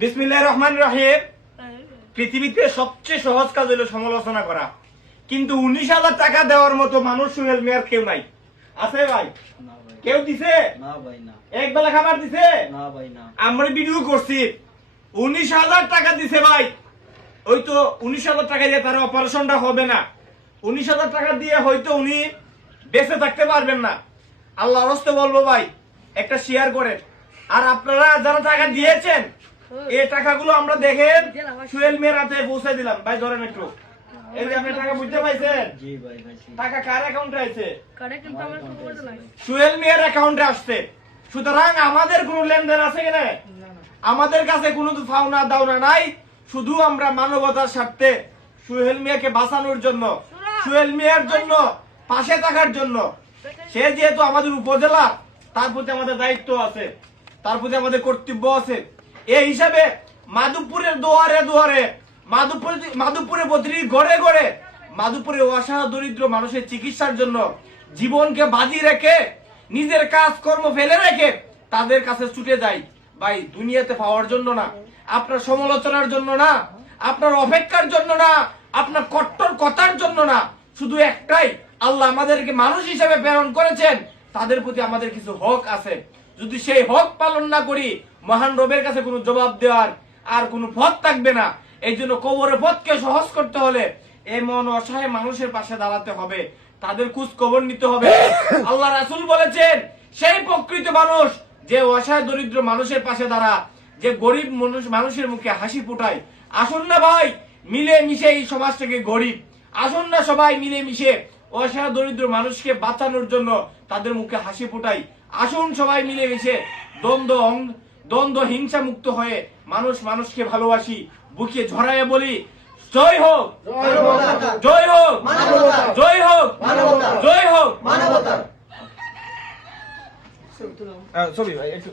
বিসমিল্লাহির রহমানির রহিম। পৃথিবীতে সবচেয়ে সহজ কাজ হলো সমালোচনা করা, কিন্তু 19,000 টাকা দেওয়ার মতো মানুষ সোহেল মিয়ার কেউ নাই। আছে ভাই? কেউ দিছে? না ভাই না। এক বেলা খাবার দিছে? না ভাই না। আমরা ভিডিও করছি, 19,000 টাকা দিছে ভাই। ওই তো 19,000 টাকা দিয়ে তার অপারেশনটা হবে না। 19,000 টাকা দিয়ে হয়তো উনি বেঁচে থাকতে পারবেন না। আল্লাহর হস্তে বলবো ভাই, একটা শেয়ার করেন। আর আপনারা যারা টাকা দিয়েছেন, এই টাকাগুলো আমরা দেখেন সোহেল মিয়ার হাতে পৌঁছে দিলাম। ভাই ধরেন একটু, এই যে আপনি টাকা বুঝতে পাইছেন? জি ভাই ভাইছি। টাকা কার অ্যাকাউন্টে আছে? আমার সোহেল মিয়ার অ্যাকাউন্টে আসছে। সুতরাং আমাদের কোনো লেনদেন আছে কিনা? আমাদের কাছে কোনো পাওনা দাওনা নাই। শুধু আমরা মানবতার স্বার্থে সোহেল মিয়াকে বাঁচানোর জন্য, সোহেল মিয়ার জন্য পাশে থাকার জন্য, সে যেহেতু আমাদের উপজেলা, তার প্রতি আমাদের দায়িত্ব আছে, তার প্রতি আমাদের কর্তব্য আছে। এই হিসাবে মাধবপুরের দুয়ারে দুয়ারে, মাধবপুরে প্রতিটি ঘরে ঘরে, মাধবপুরের অসহায় দরিদ্র মানুষের চিকিৎসার জন্য জীবনকে বাজি রেখে, নিজের কাজ কর্ম ফেলে রেখে তাদের কাছে ছুটে যাই ভাই। দুনিয়াতে পাওয়ার জন্য না, আপনার সমালোচনার জন্য না, আপনার অপেক্ষার জন্য না, আপনার কট্টর কথার জন্য না, শুধু একটাই, আল্লাহ আমাদেরকে মানুষ হিসেবে প্রেরণ করেছেন, তাদের প্রতি আমাদের কিছু হক আছে। যদি সেই হক পালন না করি, মহান রবের কাছে কোনো জবাব দেওয়ার আর কোনো পথ থাকবে না। এই জন্য কবরের পথকে সহজ করতে হলে এমন অসহায় মানুষের পাশে দাঁড়াতে হবে, তাদের খোঁজ খবর নিতে হবে। আল্লাহ রাসূল বলেছেন, সেই প্রকৃত মানুষ যে অসহায় দরিদ্র মানুষের পাশে দাঁড়া, যে গরিব মানুষের মুখে হাসি ফোটায়। আসুন না ভাই, মিলে মিশে এই সমাজটাকে গরিব, আসুন না সবাই মিলে মিশে অসহায় দরিদ্র মানুষকে বাঁচানোর জন্য তাদের মুখে হাসি ফোটাই। আসুন সবাই মিলে মিশে দ্বন্দ্ব হিংসা মুক্ত হয়ে মানুষ মানুষকে ভালোবাসি, বুকে ঝরাইয়া বলি, জয় হোক, জয় হোক, জয় হোক, জয় হোক মানবতা। ছবি ভাই একটু